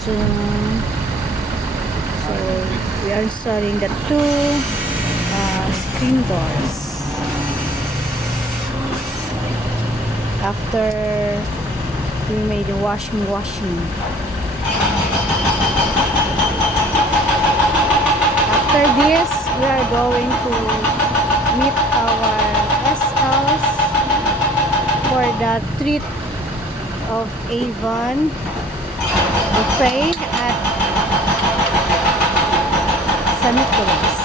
So we are installing the two screen doors. After we made the washing. After this, we are going to meet our SLs for the treat of Avon buffet at San Nicolas.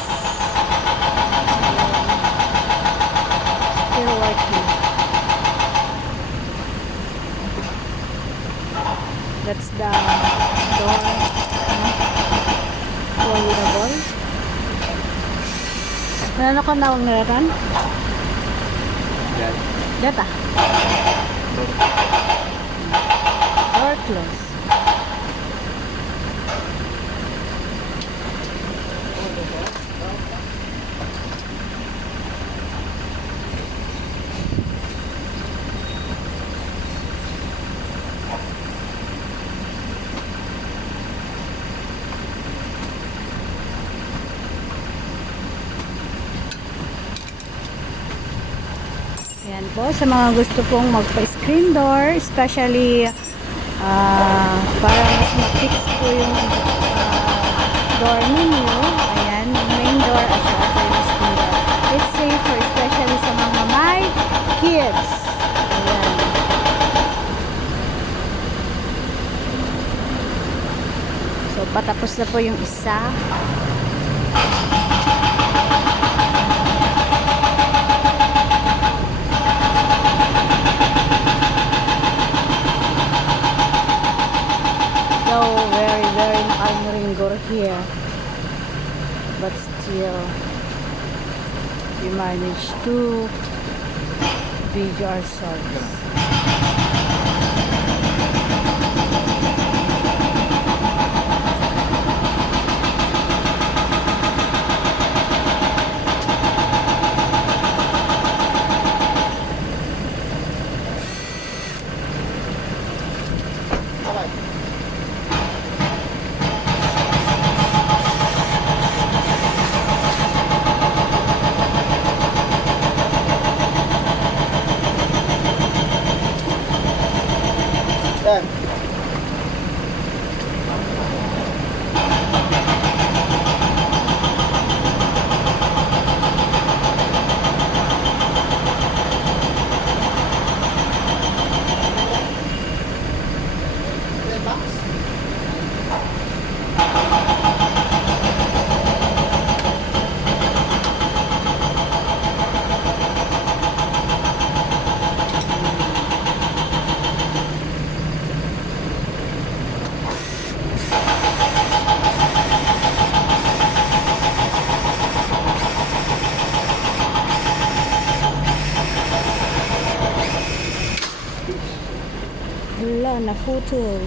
Still working. That's the door foldable. Ano ka na ang meron? Data. Door close. Yan po, sa mga gusto pong magpa-screen door, especially para mas ma-fix po yung door ninyo. Ayan, main door at saka po yung screen door. It's safer, especially sa mga may kids. Ayan. So, patapos na po yung isa. Very nakaringor here, but still we managed to bridge ourselves. Wala na photo.